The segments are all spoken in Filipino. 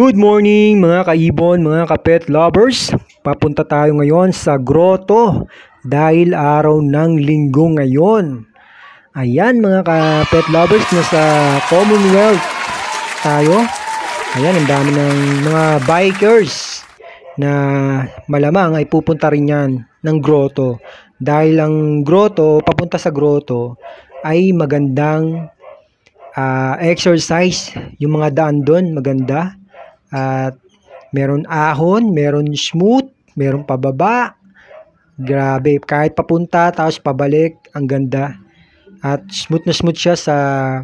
Good morning mga kaibon, mga ka-pet lovers. Papunta tayo ngayon sa grotto dahil araw ng linggo ngayon. Ayan mga ka-pet lovers, nasa Commonwealth tayo. Ayan, ang dami ng mga bikers na malamang ay pupunta rin yan ng grotto. Dahil ang grotto, papunta sa grotto ay magandang exercise. Yung mga daan doon maganda. At meron ahon, meron smooth, meron pababa. Grabe, kahit papunta tapos pabalik, ang ganda. At smooth na smooth siya sa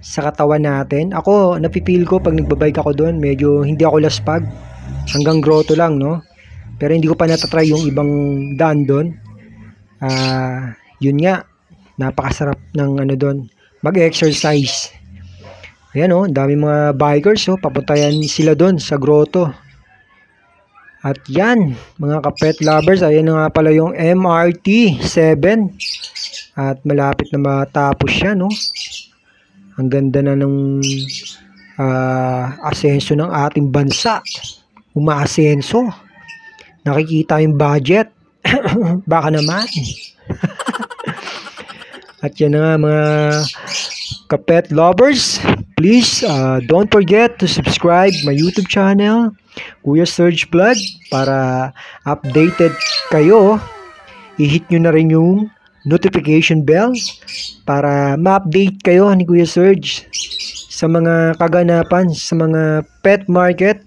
katawan natin. Ako, napipil ko pag nagbabike ako doon, medyo hindi ako laspag. Hanggang grotto lang, no? Pero hindi ko pa natatry yung ibang daan doon. Yun nga, napakasarap ng ano doon, mag-exercise. Ayan ang dami mga bikers, papunta yan sila doon sa grotto. At yan, mga ka-pet lovers, ayan na nga pala yung MRT 7. At malapit na matapos siya, no? Ang ganda na ng asenso ng ating bansa. Umaasenso. Nakikita yung budget. Baka naman. At yan na nga mga ka-pet lovers, please don't forget to subscribe my YouTube channel, Kuya Serge Vlog, para updated kayo. I-hit nyo na rin yung notification bell para ma-update kayo ni Kuya Serge sa mga kaganapan sa mga pet market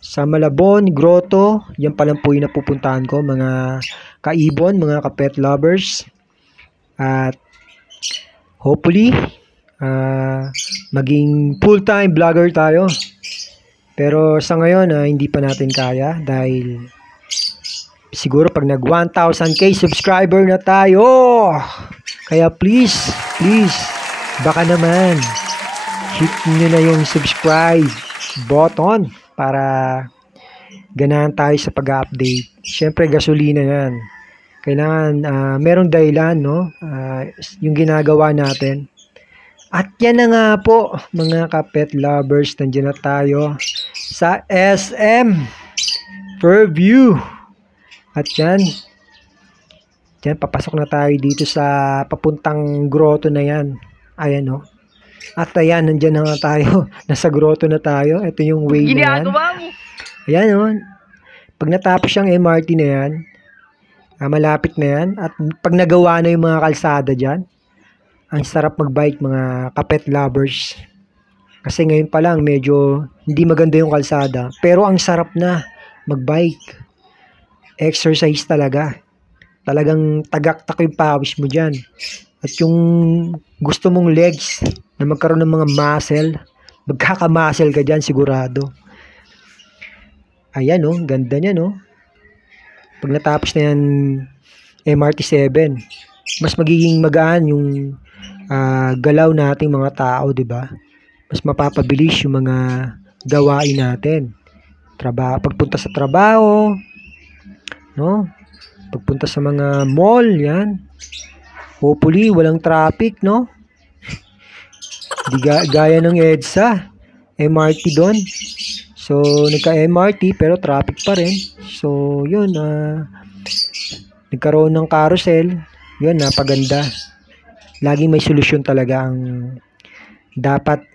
sa Malabon, Grotto. Yan pa lang po yung napupuntahan ko, mga kaibon, mga ka-pet lovers. At hopefully maging full-time vlogger tayo. Pero sa ngayon hindi pa natin kaya dahil siguro pag nag 1,000k subscriber na tayo. Kaya please, baka naman hit nyo na yung subscribe button para ganahan tayo sa pag-update. Syempre gasolina yan. Kailangan merong dahilan, no? Yung ginagawa natin. At yan na nga po, mga ka-pet lovers, nandiyan na tayo sa SM Fairview. At yan, papasok na tayo dito sa papuntang grotto na yan. Ayan, no? At ayan, nandiyan na nga tayo. Nasa grotto na tayo. Ito yung way na yan. Ayan, no? Pag natapos yung MRT na yan, malapit na yan. At pag nagawa na yung mga kalsada dyan, ang sarap magbike mga ka-pet lovers. Kasi ngayon pa lang medyo hindi maganda yung kalsada. Pero ang sarap na magbike. Exercise talaga. Talagang tagaktak yung pawis mo dyan. At yung gusto mong legs na magkaroon ng mga muscle, magkaka-muscle ka dyan sigurado. Ayan, no? Ganda niya, no? Pag natapos na yan MRT 7, mas magiging magaan yung galaw nating mga tao, di ba? Mas mapapabilis yung mga gawain natin. Pagpunta sa trabaho, no? Pagpunta sa mga mall, yan. Hopefully, walang traffic, no? Di gaya ng EDSA, MRT doon. So, nagka-MRT pero traffic pa rin. So, yun, nagkaroon ng carousel. Yun, napaganda. Laging may solusyon talaga ang dapat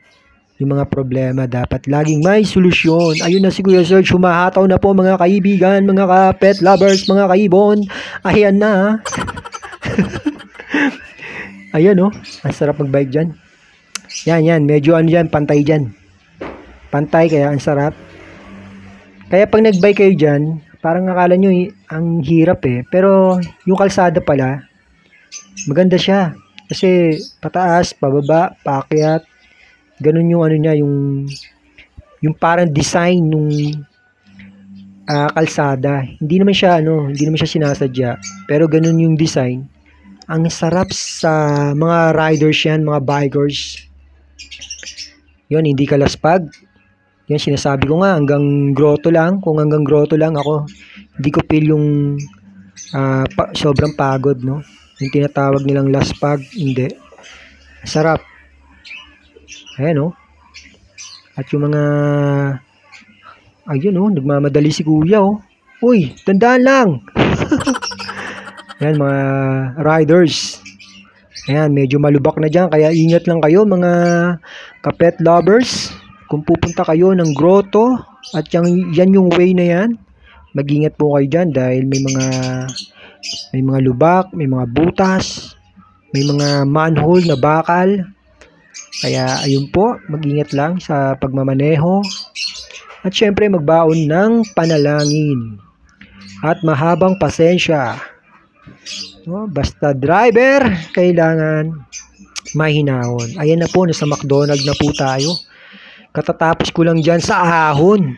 yung mga problema. Dapat laging may solusyon. Ayun na si Kuya Serge, humahataw na po mga kaibigan, mga ka-pet lovers, mga kaibon. Ayan na. Ayan, oh. Ang sarap magbike dyan. Yan. Medyo ano dyan, pantay dyan. Pantay, kaya ang sarap. Kaya pag nagbike kayo dyan, parang akala nyo ang hirap pero yung kalsada pala maganda siya kasi pataas, pababa, paakyat, ganun yung ano niya, yung parang design nung kalsada. Hindi naman siya sinasadya, pero ganun yung design. Ang sarap sa mga riders yan, mga bikers. Yun, hindi ka laspag. Yan, sinasabi ko nga, hanggang grotto lang. Kung hanggang grotto lang ako, hindi ko feel yung sobrang pagod, no? Yung tinatawag nilang laspag, hindi. Sarap. Ayan, no? At yung mga, ayun nagmamadali si kuya Uy, tandaan lang. Yan mga riders. Ayan, medyo malubak na dyan, kaya ingat lang kayo mga ka-pet lovers. Kung pupunta kayo ng grotto at yan yung way na yan, mag-ingat po kayo dyan dahil may mga lubak, may mga butas, may mga manhole na bakal. Kaya ayun po, mag-ingat lang sa pagmamaneho. At syempre magbaon ng panalangin. At mahabang pasensya. Basta driver, kailangan mahinahon. Ayan na po, nasa McDonald's na po tayo. Katatapos ko lang dyan sa ahon.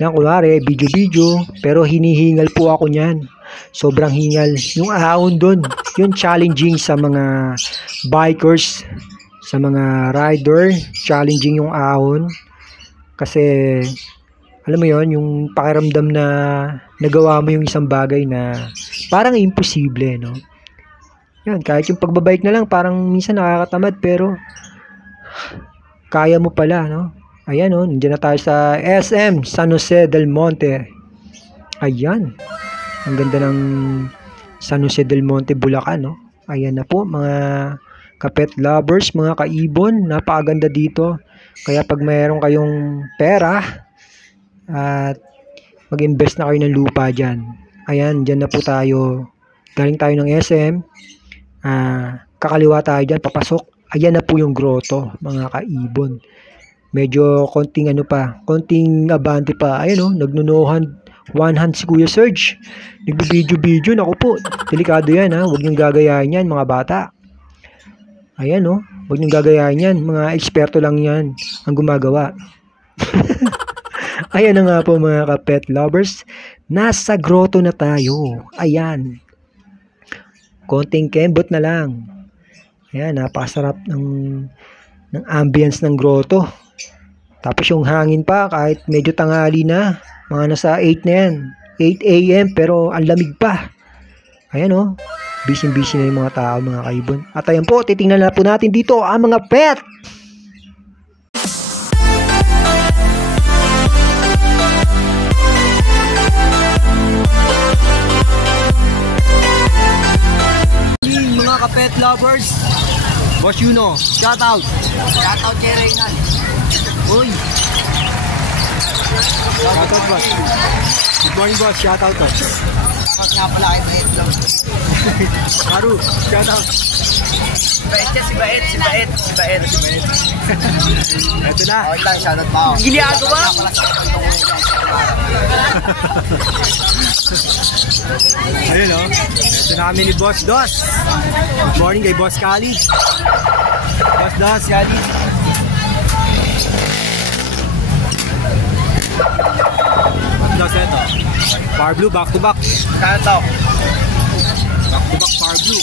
Yan, kunwari, video, pero hinihingal po ako nyan. Sobrang hingal. Yung ahon dun, yung challenging sa mga bikers, sa mga rider, challenging yung ahon. Kasi, alam mo yon yung pakiramdam na nagawa mo yung isang bagay na parang imposible, no? Yan, kahit yung pagbabike na lang, parang minsan nakakatamad, pero kaya mo pala, no? Ayan, nandiyan na tayo sa SM, San Jose del Monte. Ayan. Ang ganda ng San Jose del Monte, Bulacan, no? Ayan na po, mga ka-pet lovers, mga kaibon. Napakaganda dito. Kaya pag mayroon kayong pera at mag-invest na kayo ng lupa dyan. Ayan, dyan na po tayo. Galing tayo ng SM. Kakaliwa tayo dyan, papasok. Ayan na po yung grotto, mga kaibon. Medyo konting konting abante pa. Ayan nagnunuhan one hand si Kuya Serge. Nagbibideo, naku po. Delikado yan huwag niyong gagayahin yan mga bata. Ayan huwag niyong gagayahin yan. Mga eksperto lang yan ang gumagawa. Ayan na nga po mga ka-pet lovers. Nasa grotto na tayo. Ayan. Konting kembot na lang. Ayan, napakasarap ng ambience ng grotto. Tapos yung hangin pa, kahit medyo tanghali na, mga nasa 8 na yan. 8 AM, pero ang lamig pa. Ayan busy-busy na yung mga tao, mga kaibon. At ayan po, titingnan na po natin dito ang mga pet. Mga ka-pet lovers, Boss Yuno, shout out kay Reynal. Uy, shout out boss. Good morning boss, shout out boss. Shout nga pala kay Baet. Haru, shout out. Si Baet. Ito na. Okay lang, shout out pa ako. Giliagawa. Ayun ito na kami ni Boss Dos. Good morning kay Boss Kali. Boss Dos, Kali. Dos ito. Power Blue, back to back. Ito. Back to back Power Blue.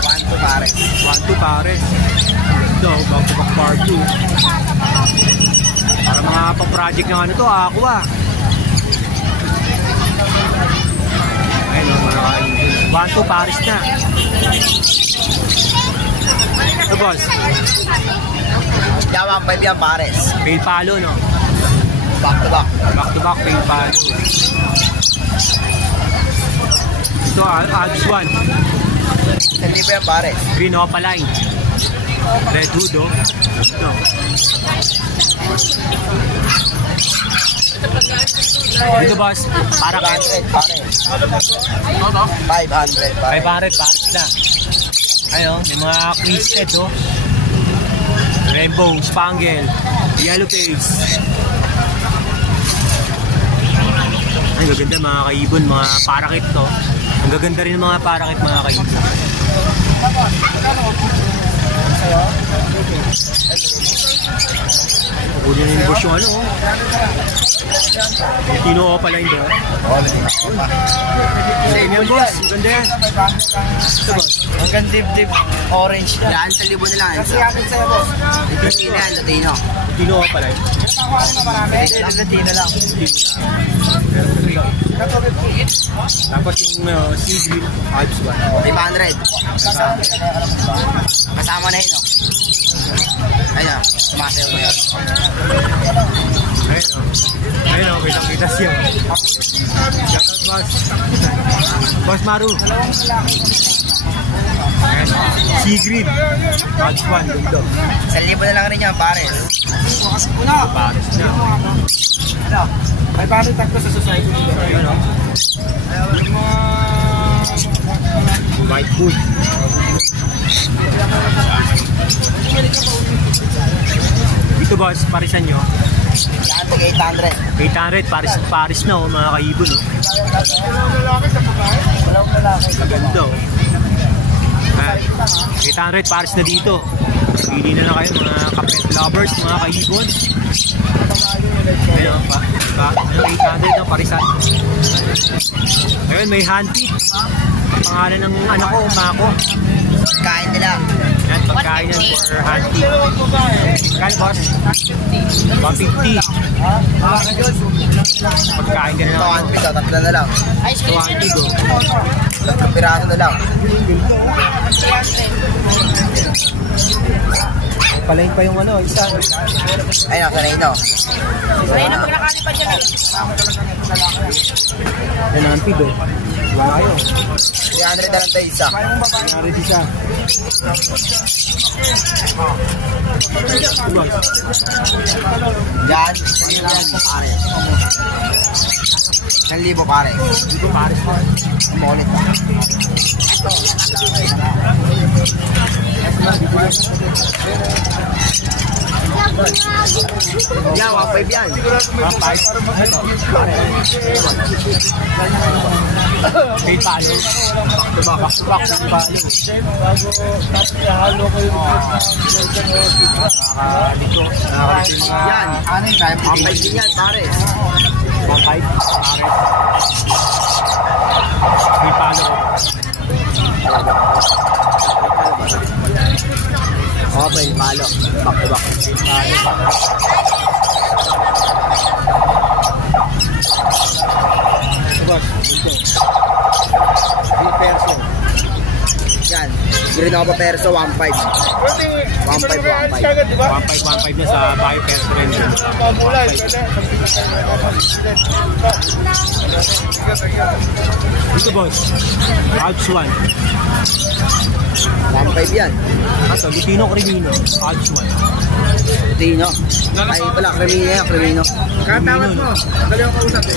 1-2 pares. 1-2 pares. Ito, back to back Power Blue. Para mga pa-project ng ito, Aqua. Ayun mga 1-2 pares na. Ito boss. Yawa 5 yan pares. Pale palo Back to back. Back to back pale palo. Ito Alps 1. Hindi ba yan pares? Green Opaline. Red Hood Ito. Dito boss, para ka 500 pares. 500 pares. 500 pares na. Ayun, may mga twisted Rainbow, Spangle, Yellow Face. Ang gaganda mga kaibon, mga parakit to. Ang gaganda rin ng mga parakit mga kaibon. Kunin yung boss yung Tino pala yun doon. Same yan boss, ang ganda yan. Ito boss. Ang ganda dip orange na. Yan sa libo nila. Latino yan, Latino. Tino pala yun. Latino lang. Tapos yung sea green, Alps 1. 500. Kasama na yun, no? Ayun, sumasayaw ko yun. Ayun, kitang-kita siya. Shoutout, boss. Boss Maru. Ayun, sea green, Alps 1, ganda. 1,000 na lang rin yan, pares. Pares na. May parang tagpo sa society. Ayun, no? White food. Dito boss, parisan nyo. Yan, 800. 800, Paris na mga kaibon. Maganda oh. 800 Paris na dito. Pili na lang kayo mga kapet lovers, mga kaibon. Ayun, 800 na parisan. Ayun, may handpick. Pangalan ng anak ko, Mako. Kain nila. Yan, pagkain yan for handpick. Kaya boss? 150. Pagkain ka na lang. 200, tatlo na lang. 200 go. Tatlong piraso na lang. Palain pa yung isa. Ayun, nasa na ito. Ayun ang pagkakalipad dyan. Yan ang pido. Wala kayo. 300 na lang tayo isa. Nangyari di siya. Yan, 1,000 pare. 1,000 pare. Dito Paris mo. Molit pa. Yan, 1,500 yan. May palo. Back to back ng palo. Yan, 1,500 din yan, pare. 1.5 pare. May palo. Okay, palo. Back to back. Yan, Grenova Perso 1.5. 1.5 1.5 na sa Bayo Perso rin. Dito boss, Alps 1. 1.5 yan. Ato, Lutino Crimino, Alps 1. Tino. Ay pala, Crimino yan, Crimino. Katawad mo. Dali ako kausap eh.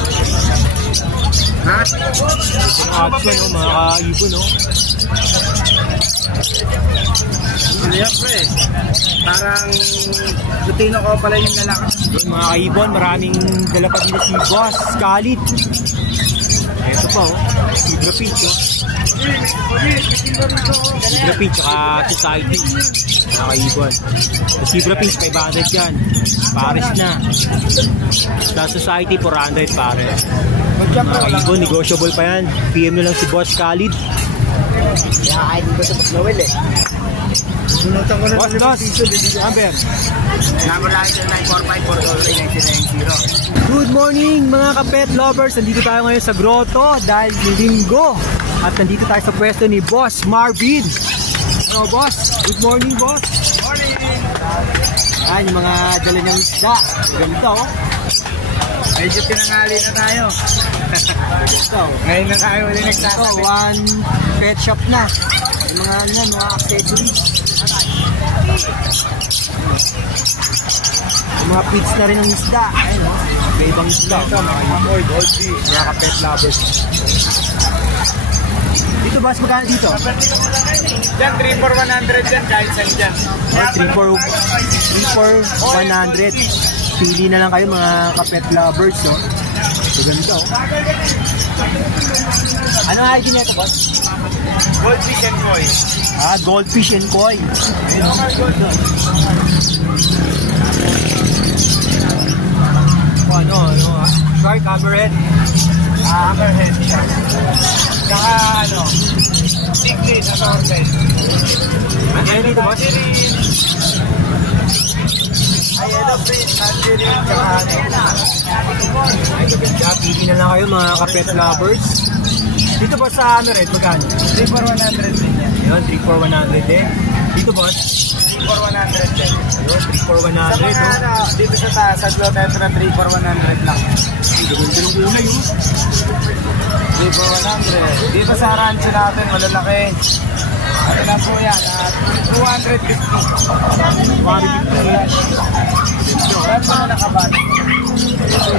Ha? Alps 1, mga kaibon, no? Ano yan, pre? Parang Lutino ko pala yung lalaki. Yun, mga kaibon, maraming dala pa dito si Boss Khalid. Ito pa, oh. Zebra Pinch, oh. Zebra Pinch, tsaka Society. Mga kaibon. Sa Zebra Pinch, 500 yan. Pares na. Sa Society, 400 pares. Mga kaibon, negotiable pa yan. PM nyo lang si Boss Khalid. Kaya kahit hindi ko sa Noel eh. Sinutan ko na Boss, boss. Number. Number lang ito 945-403-1990. Good morning mga kapet lovers. Nandito tayo ngayon sa grotto dahil linggo. At nandito tayo sa pwesto ni Boss Marvin. Hello boss. Good morning boss. Morning! Ayan yung mga dala niyang isda. Ganito oh. Medyo pinangali na tayo. Ganito oh. Ngayon na tayo ulit Ito, nagsasabi. one pet shop na. Yung mga yan, mga accessories. Yung mga feeds na rin ng isda. Ayun oh. May ibang isda. Ito, mga Goldie. Mga kapet lovers. Dito boss, magkano dito? Diyan, 3 for 100 yan, kahit saan dyan. 3 for 100. Pili na lang kayo mga kapet lovers, no? So, ganito. Ano nga ID nito, boss? Goldfish and koi. Goldfish and koi. Ano? Shark, hammerhead. Hammerhead siya. Saka cichlid, assorted. Ano dito, boss? Ay, ito, Prince. Tangerine, tsaka honey. Ay, maganda. Pili na lang kayo mga kapet lovers. Dito boss sa ano red, magkano? 3 for 100 din yan. Yun, 3 for 100 din. Dito boss, 3 for 100 din. yun, 3 for 100. Sa mga ano, dito sa taas, sa Globe Metro na 3 for 100 lang. Ang gaganda ng kulay yun. 3 for 100. Dito sa rancho natin, malalaki. Ano na po yan, 250. 250. Saan po na nakabat? Ang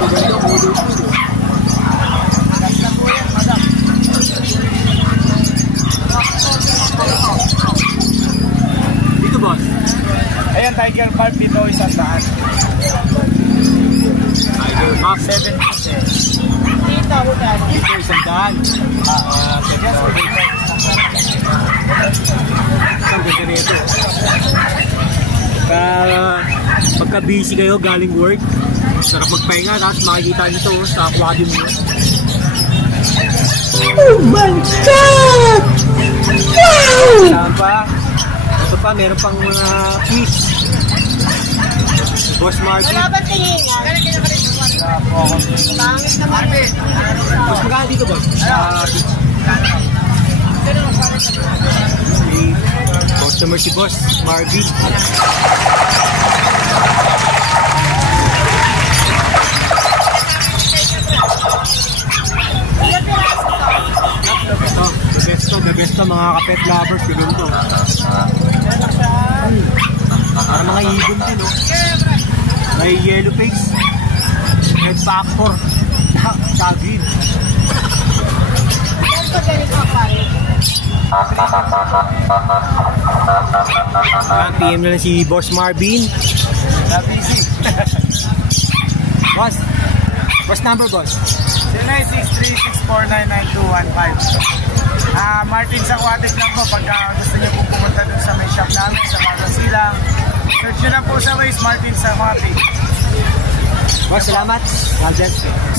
gaganda ng kulay yun. Ganda po yan, madam. Dito boss, Ayan, Tiger Park dito, 100. Tiger Max 7%. Dito, huwag. Dito, 100. Ang ganda nito. Pagka busy kayo galing work, sarap magpahinga, tapos makikita nito sa aquarium nyo. Oh my God! Wow! Saan pa? Ito pa, meron pang mga fish. Boss Marvin. Wala bang tingin yan? Pangit naman. Boss, magkano dito boss? Customer si Boss Marvin. Ito, the best to mga kapet lovers, yun to. Para mga ibon din, no? May yellow face, red factor, tagid. PM na lang si Boss Marvin. Boss number boss? 0963-6499215. Martin's Aquatic lang po pagka gusto niyo po pumunta dun sa may shop namin sa Magasilang. Search nyo lang po sa Waze, Martin's Aquatic. Boss, salamat.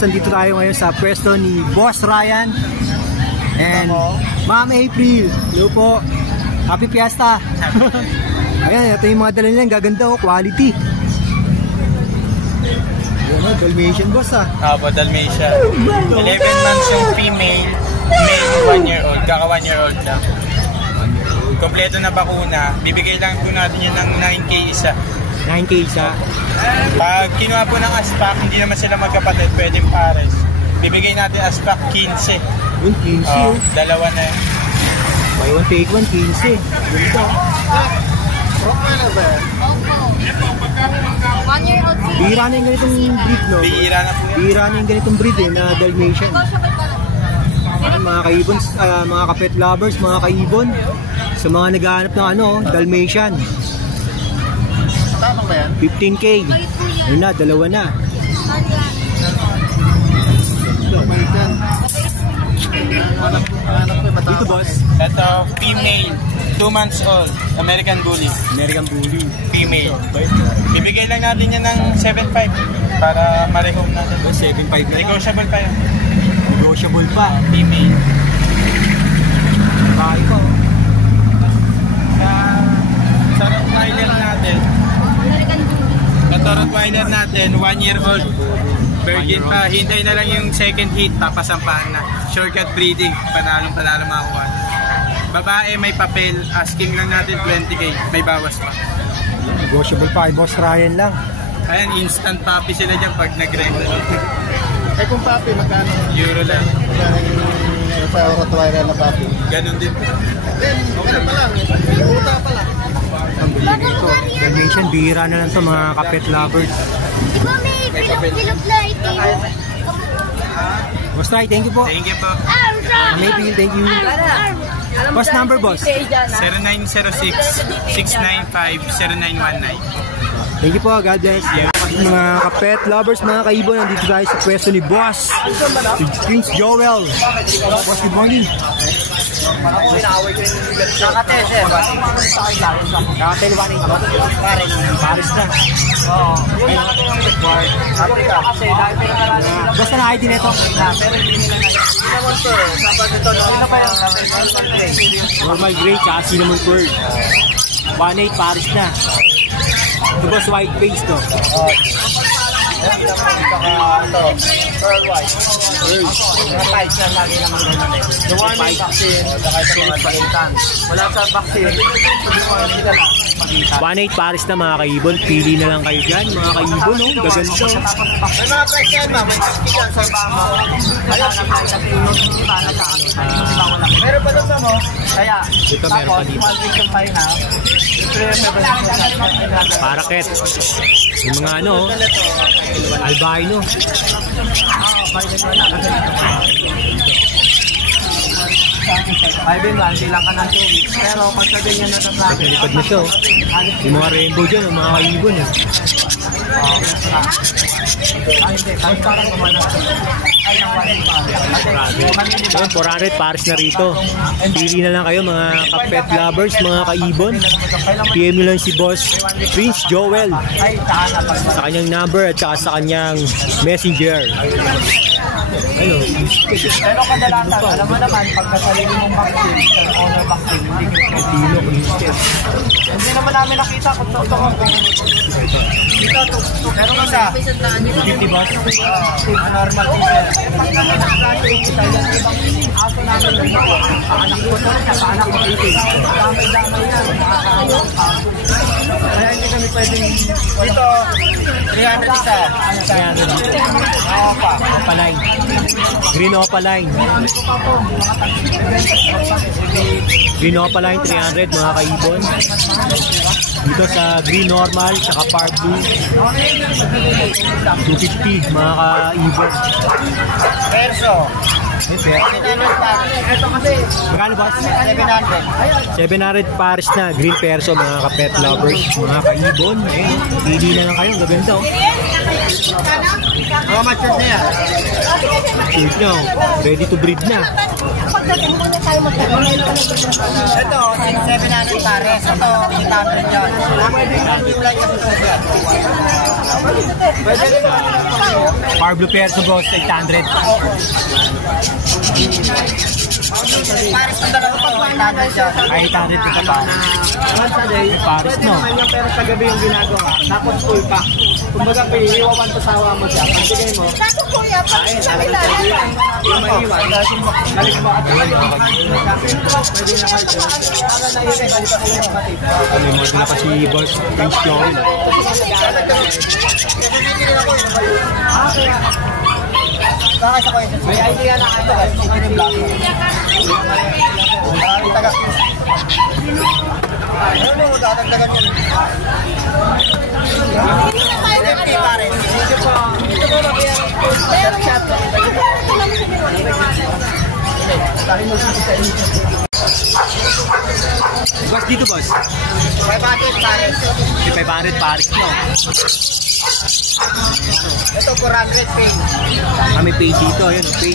Dito tayo ngayon sa pwesto ni Boss Ryan and Ma'am April. Hello po. Happy Fiesta. Ayan, ito yung mga dala nilang gaganda oh, quality. Ayan, Dalmatian boss ah. Opo, Dalmatian. 11 months yung female, male 1 year old, kaka 1 year old lang. Kompleto na bakuna, bibigay lang po natin yun ng 9K isa. 9K isa. Pag kinuha po ng aspak, hindi naman sila magkapatid, pwedeng pares. Bibigay natin aspak 15. Yung 15 Oh, oh. dalawa na yun. Buy one take one, 15. Ganito. 1 year old. Bihira na yung ganitong breed, no? Bihira na po yan. Bihira na yung ganitong breed eh, na Dalmatian. Ayan, mga kaibon, mga kapet lovers, mga kaibon. Sa mga naghahanap ng ano, Dalmatian. Tamang ba yan? 15K. Ayun na, dalawa na. Dito boss, Ito, female, 2 months old, American Bully. American Bully. Female. Bibigay lang natin yan ng 7.5 para ma-rehome natin. 7.5 na. Negotiable pa yun. Negotiable pa. Female. Bahay ko. Sa Rottweiler natin, ito Rottweiler natin, 1 year old. Virgin pa, hintay na lang yung second heat, papasampahan na. Shortcut breeding, panalong-panalo makuha. Babae, may papel, asking lang natin 20K, may bawas pa. Negotiable pa kay Boss Ryan lang. Ayan, instant puppy sila dyan pag nag-regular. Eh kung papi, magkano? Euro lang. Magkano yung sa Rottweiler na papi? Ganun din. Then, ano pa lang, uta pa lang. Ang galing nito. Dalmatian, bihira na lang to mga kapet lovers. Di ba may bilog-bilog na ito? Boss Ryan, thank you po. Thank you po. Maybe, thank you. Boss number boss. 0906-695-0919. Thank you po, God bless. Mga kapet lovers, mga kaibon, nandito tayo sa pwesto ni Boss, si Prince Joel. Boss, good morning. Paris na. Basta na ID nito. Normal gray, tsaka cinnamon pearl. 1.8 Paris na. Ito boss, white face to. Pearl white. Mga tights yan, lagi naman ganun eh. The one may vaccine, saka ito mga pagitan. Wala sa vaccine, sila na. 1.8 pares na mga kaibon. Pili na lang kayo dyan mga kaibon. Oh. Gaganda. May mga price yan, ma'am. May vaccine sa bama. Wala na price sa pinot. Meron pa doon mo. Kaya, ito meron pa dito. yung tayo na. Paraket. Yung mga ano, albino. Ay, Ben, hindi lang ka ng 2 weeks. Pero pag sa ganyan na natin, Likod na siya. Oh. Yung mga rainbow dyan, mga kaibon. Eh. kahit parang kumano. Ay, ang wala Ayun, 400 pares na rito. Pili na lang kayo mga ka-pet lovers, mga kaibon. PM nyo lang si Boss Prince Joel sa kanyang number at saka sa kanyang messenger. Ano? Pero kadalasan, alam mo naman, pagka sarili mong vaccine, owner vaccine, hindi naman namin nakita kung ito ko. Ito, meron isa. 50 boss? Normal teacher. Pagka nag-graduate kita, yan ibang aso namin ng mga anak ko to, sa anak ko 18. Damay-damay yan, nakakawag. Kaya hindi kami pwedeng, ito, 300 isa. 300. Opa. Opaline. Green Opaline. Green Opaline 300 mga kaibon. Dito sa green normal saka par blue 250 mga kaibon. Perso. Ito kasi, magkano ba? 700. 700 pares na green perso mga ka-pet lovers, mga kaibon. Ayun, pili na lang kayo, gaganda oh. Mga matured na yan. Matured na oh. Ready to breed na. Ito, 700 pares. Ito, 800 yan. Kulay kasi ito yan. Pwede rin Par blue perso boss, 800. pares na dalawa pag 100 yan. Ay, 800 dito pa. Pares no. Pero sa gabi yung ginagawa. Tapos full pack. Kumbaga, iiwawan to sawa mo siya. Pag sigay mo, Kaso kuya, pag sa kailangan. yung may iwan. Balik mo at pwede na kayo. Para na yun, balik ako yung kapatid. May mga na pa si Boss Prince Joel. Kakasa ko yun. May idea na kayo. Kung kayo yung vlog. Maraming taga. Ano mo, dadagdagan yun. 50 pare. Dito po. Dito po mag-chat. Dahil mo sa inyo. Boss, dito boss. 500 pare. 500 pares no. Ito 400 pay. Kami pay dito, ayun, pay.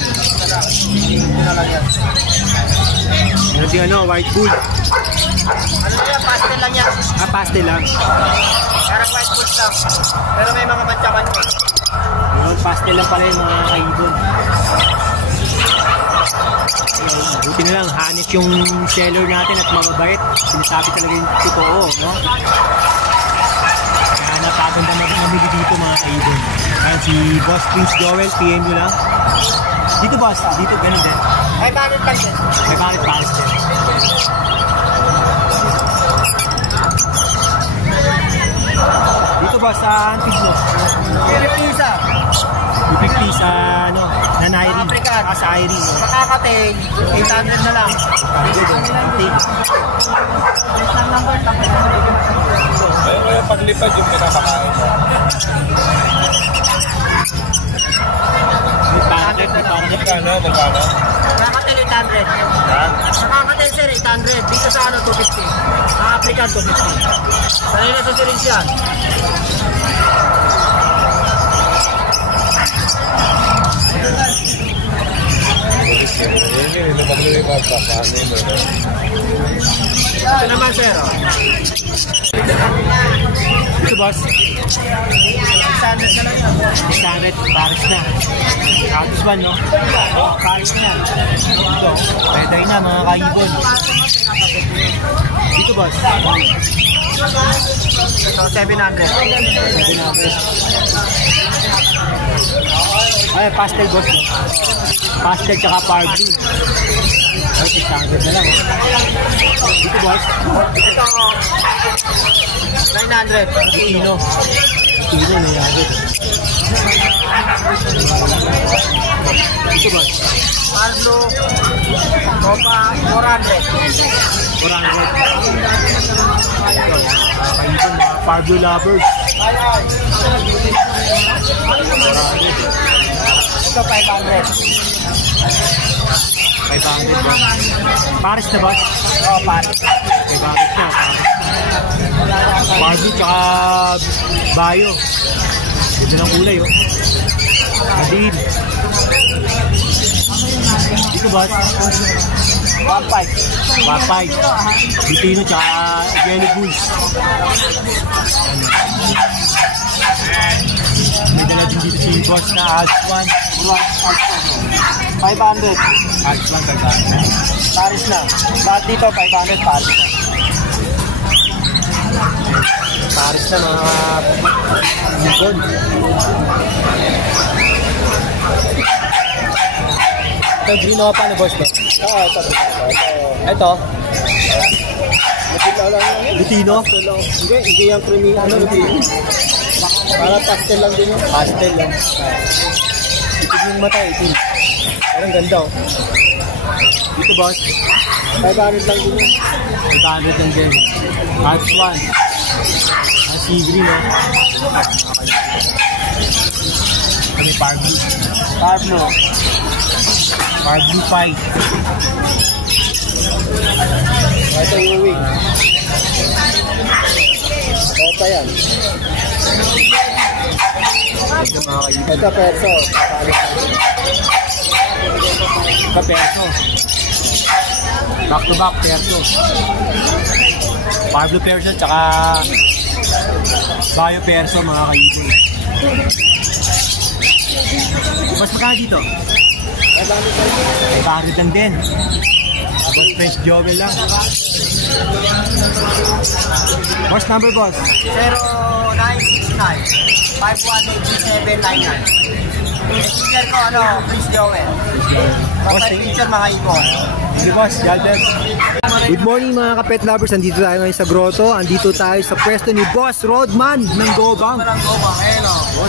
Ano di ano, white bull. Ano yan, pastel lang yan. Ah, pastel lang. Parang white bull lang. Pero may mga manchaman ko. Yung pastel lang pala yung mga kaibon. Buti na lang, hanit yung seller natin at mababait. Sinasabi talaga yung totoo, no? Kaya napaganda na namili dito mga kaibon. Kaya si Boss Prince Joel, PM nyo lang. Dito boss, dito ganun din. Ay, bakit lang din? May bakit pares din. Dito boss, sa Antiglo. Kiri pizza. 250 sa ano, Nanayri. African. Sa Irie. Sa Kakateng, 800 na lang. Ayun, paglipad yung pinapakain. Magkano? Kakateng 800. Sa Kakateng sir, 800. Dito sa ano, 250. Sa African, 250. Sanay na sa syringe yan. Ito naman sir. Ito boss, 600 na lang yan. standard pares na. Tapos ba no? Pares na. Ito, pwede na mga kaibon. Dito boss, Ito, 700. Ay, pastel boss mo. Pastel tsaka par blue. Ay, 600 na lang. Dito boss. Ito, 900. Tino. Tino, 900. Dito boss. Pablo, Copa, 400. 400. Kaibigan mga Pablo lovers. 400. Ito, 500. 500 ba? Paris na ba? Oo, Paris. 500 na. Pablo tsaka Bayo. Ganda ng kulay oh. Adil. Dito ba? 1.5. 1.5. Bitino tsaka Jelly Bulls. May dala din dito si boss na Alspan. 500. Alspan kagaya. Paris na. Lahat dito, 500 Paris na. Paris na mga Nikon. Ito green opa na boss no? Oo, ito. Ito. Nakita lang yan. Bitino. Hindi yung creamy, para pastel lang din yun. Pastel lang. Itig yung mata, itig. Parang ganda oh. Dito boss. 500 lang din yun. 500 lang din. Alspan. Sea green oh. Ano Pablo? Pablo. Pablo 5. Ito yung wing. Ito yan. Ito mga kaibigan. Ito perso. Ito perso. Back to back perso. Pablo perso tsaka Bayo perso mga kaibigan. Mas magkano dito? 500 lang din. Tapos French Jovel lang. What's number boss? 0969-518-799. Picture ko Prince Joel. Basta picture mga ikon. Sige boss, God bless. Good morning mga kapet lovers. Andito tayo ngayon sa grotto. Andito tayo sa pwesto ni Boss Rodman ng Gobang.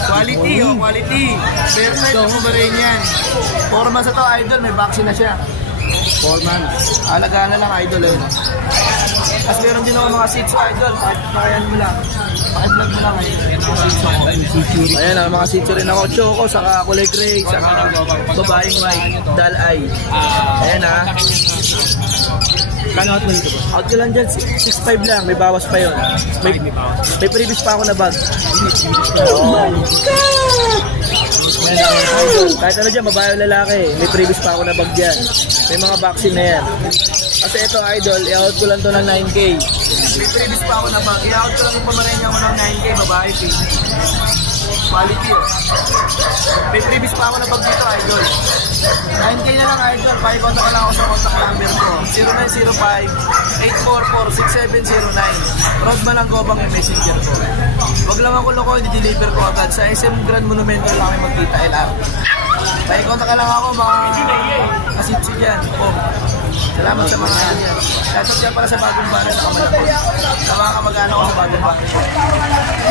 Quality, quality. Perfect ako ba rin yan. 4 months na to, idol. May vaccine na siya. 4 months. Alagaan na lang, idol. Tapos meron din ako mga 6 idol. Pakayan mo lang. Paki-vlog mo lang ayan ang mga sitso rin ako. Choco, saka kulay gray, saka babaeng white, dull eye. Ayan ha. Kano out mo dito boss? Out ko lang dyan, 6.5 lang. May bawas pa yun. May previous pa ako na bag. Oh my God! Kahit ano dyan, babae o lalaki. May previous pa ako na bag dyan. May mga vaccine na yan. Kasi ito idol, i-out ko lang to ng 9K. May previous pa ako na bag. I-out ko lang yung pamarenya ko ng 9K, babae pink. Quality oh. May previous pa ako na bag dito idol. 9K na lang idol. Pakikontak ka lang ako sa contact number ko. 0905-844-6709. Rodman ang Gobang yung messenger ko. Wag lang ako loko, i-deliver ko agad. Sa SM Grand Monumental lang kayo magkita LR. Pakikontak ka lang ako mga kasitsi dyan. Salamat sa mga yan. Shoutout dyan para sa bagong baran na kamalapot. Sa mga kamag-anak ko sa bagong baran.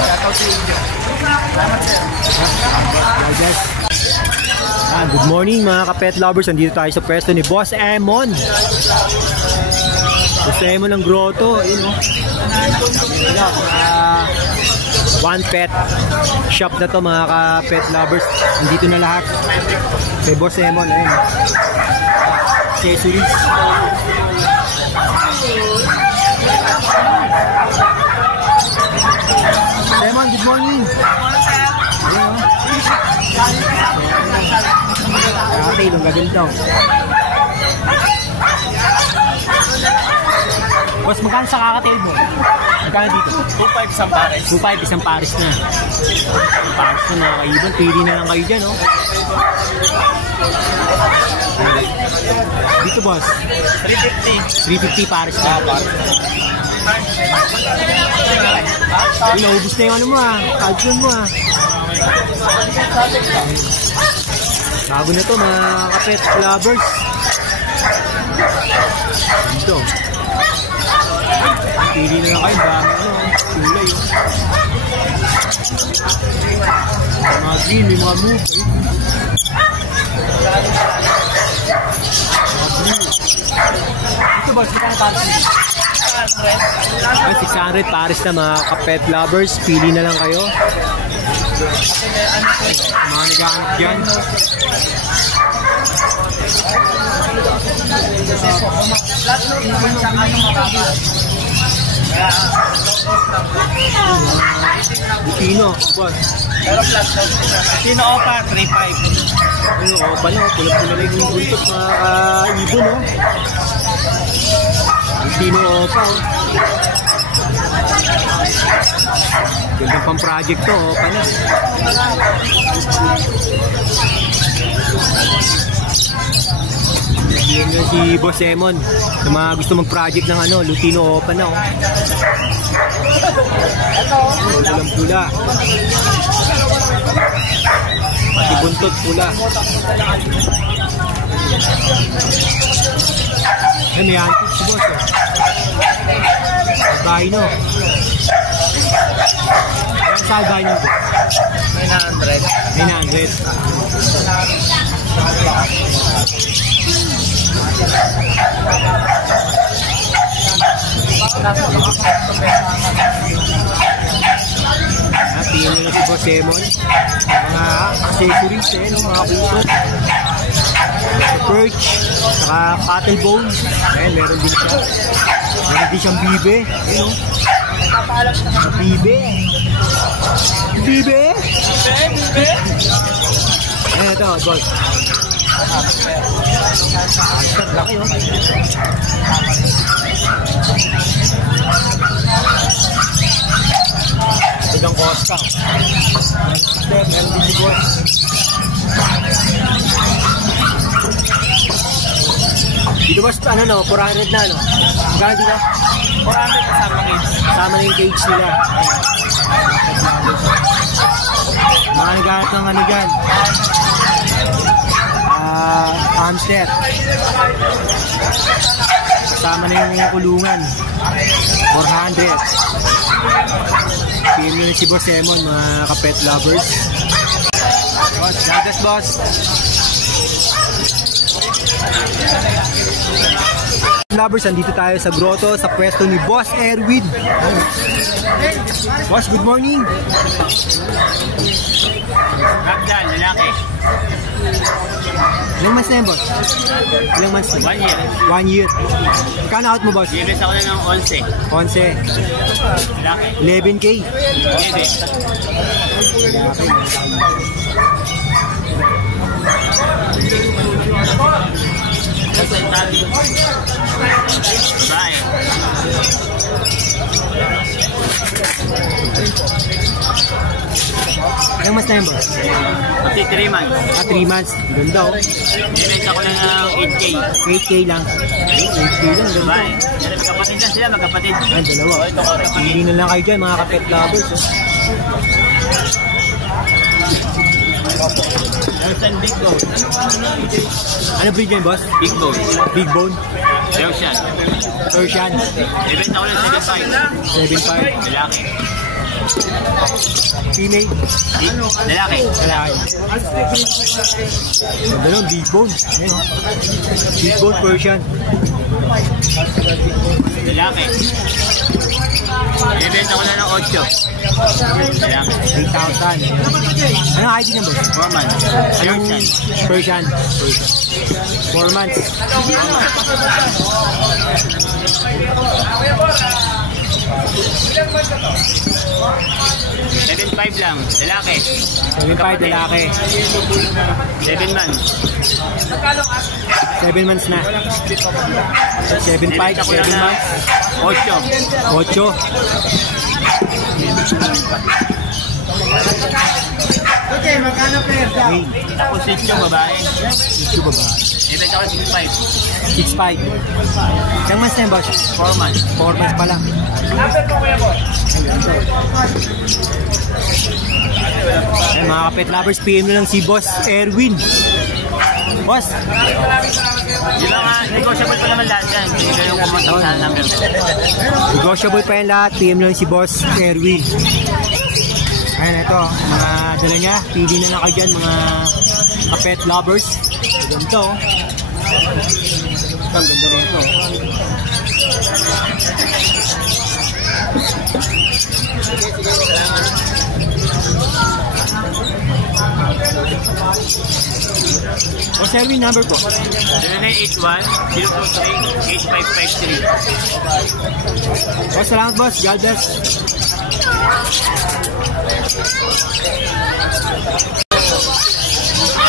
Shoutout sa inyo. Salamat sir. Good morning mga kapet lovers. Andito tayo sa pwesto ni Boss Emon. Boss Emon ng grotto. One pet shop na to mga kapet lovers. Andito na lahat. Kay Boss Emon. Ayun. Accessories. Emon, good morning. Ate, yung gaganda. Boss, magkano sa kakatail mo? Magkano dito? 2.5 isang pares. 2.5 isang pares na. Isang pares na mga kaibigan. Pili na lang kayo dyan, oh. Dito, boss? 350. 350 pares na. Naubos na yung ano mo calcium mo Bago na to mga kapet lovers. Ito. Pili na lang kayo, dami kulay. Mga green, may mga move. Ito ba? 600 pares na mga kapet lovers. Pili na lang kayo. Mga nagahanap dyan. Lutino, boss. Lutino Opa, 3.5. Ano, Opa na, pula-pula na yung buntot mga ibon, no? Lutino Opa, Gandang pang project to, Opa na. Yan na si Boss Emon sa mga gusto mag-project ng ano, Lutino Opa na. Pulang pula. Pati buntot pula. Ay, may antik si Boss. Albino. Ang sa albino po? 900. Pili na si Boss Emon. Mga accessories mga puso. Perch, saka cattle bone. Ayan, meron din siya. Meron din siyang bibe. Ayan, bibe. Bibe? Ayan, ito, boss. Laki, Idang Costa. Meron din si boss. Dito ba, ano no, 400 na, no? Magkano dito? 400 kasama cage. Kasama na yung cage nila. Mga naghahanap ng ano dyan. Hamster. Kasama na yung kulungan. 400. Pili nyo na si Boss Emon, mga kapet lovers. Boss, lagas boss. Lovers, andito tayo sa grotto sa pwesto ni Boss Erwin. Boss, good morning. Ragdan, lalaki. Ilang months na yan, boss? Ilang months na? 1 year. 1 year. Magkano out mo, boss? Bibis ako na ng 11. 11. Lalaki. 11K. Pwede. Bye. Ilang months na yan, boss? Kasi 3 months. 3 months. Ganda, oh. Bibis ako na ng 8K. 8K lang. 8K lang, ganda. Bye. Magkapatid lang sila, magkapatid. Ayan, dalawa. Pili na lang kayo dyan, mga kapet lovers, oh. Persian Big Bone. Ano breed yan, boss? Big Bone. Big bone. Persian. Persian. Bibis ako ng 7.5. 7.5. Lalaki. Female. Lalaki. Lalaki. Ganda nun, big bone. Ayan, oh. Big bone Persian. Lalaki. Bibis ako na ng 8. Lalaki. 8,000. Anong ID niya, boss? 4 months. Persian. Persian. 4 months. 7.5 lang. Lalaki. 7.5 lalaki. 7 months. 7 months na. 7.5, 7 months. 8. 8. Okay, magkano pair daw? Ako 6 yung babae. 6 yung babae. Ibenta ko 6'5". 6'5". Isang months na yun, boss? 4 months. 4 months pa lang. Ay, mga kapet lovers, PM nyo lang si Boss Erwin. Boss, Yun lang nga, negotiable pa naman lahat yan. Hindi kayong pumunta sa number. negotiable pa yan lahat. PM nyo lang si Boss Erwin. Ayan, ito, mga dala niya. Pili na lang kayo dyan, mga kapet lovers. Ganito. Ang ganda rin ito. Boss Erwin, number po. 0981-023-8553. Boss, salamat boss. God bless.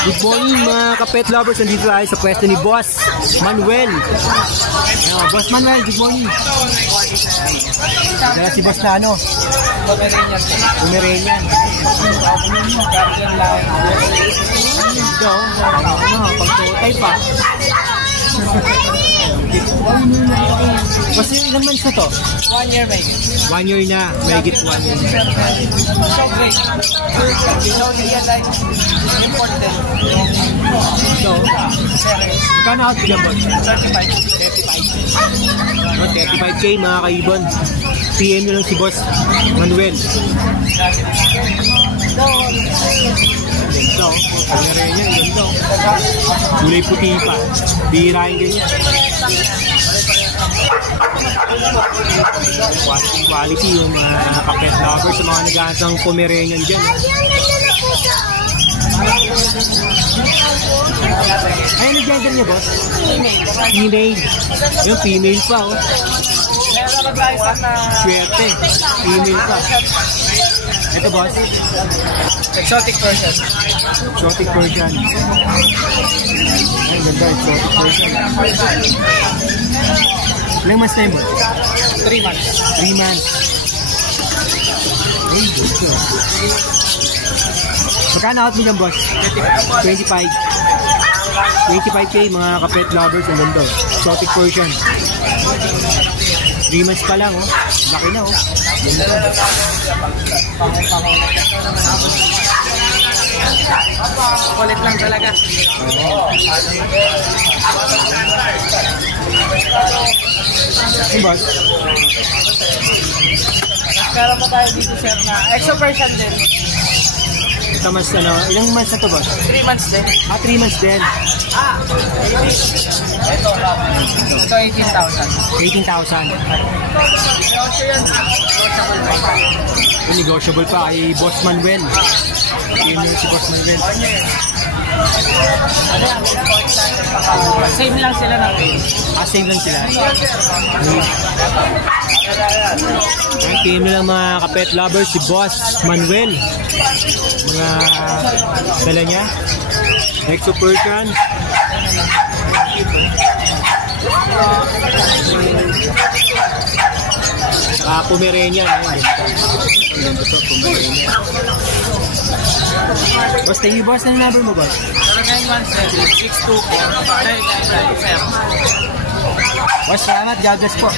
Good morning mga kapet lovers. Nandito tayo sa pwesto ni Boss Manuel. Ayan, Boss Manuel, good morning. Dala si Boss na ano? Pomeranian. Ito, pagtutay pa. Boss, ilang months na to? 1 year, mate. 1 year na. May higit 1 year na. So great. So realize important. So, kano out dyan, boss? 35K mga kaibon. PM nyo lang si Boss Manuel. Ganito, Pomeranian, ganito. Kulay puti pa. Bihirahin ganyan. Quality yung mga kapet lovers sa mga naghahanap ng Pomeranian dyan. Ayun, nag-gender niya, boss? Female. Yung female pa, oh. Swerte. Female pa. Ito, boss? Exotic person. Exotic Persian. Ay, ganda. Exotic Persian. Ilang months na yun, boss? 3 months. 3 months. Ay, ganda. Magkano out mo dyan, boss? 25. 25K mga kapet lovers. Ang ganda. Exotic Persian. 3 months pa lang, oh. Laki na, oh. Ganda. Kulit lang talaga. Hey, boss. Meron pa tayo dito, sir, na exo version din. Ito mas, ano, ilang months na to, boss? 3 months din. 3 months din. Ito 18,000. 18,000. Yung negotiable pa kay Boss Manuel. Yun yung si Boss Manuel. Same lang sila na rin. Same lang sila. Ay, team lang mga kapet lovers, si Boss Manuel. Mga dala niya. Exo Persian. Saka Pomeranian. Ganda to, Pomeranian. Boss, thank you, boss. Ano number mo, boss? 0917-624-997. Boss, salamat. God bless po.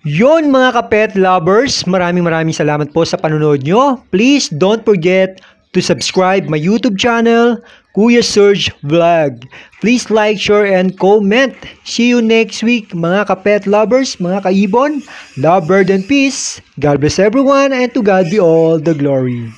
Yon mga kapet lovers, maraming salamat po sa panonood nyo. Please don't forget to subscribe my YouTube channel, Kuya Serge Vlog. Please like, share, and comment. See you next week mga kapet lovers, mga kaibon. Love, bird, and peace. God bless everyone, and to God be all the glory.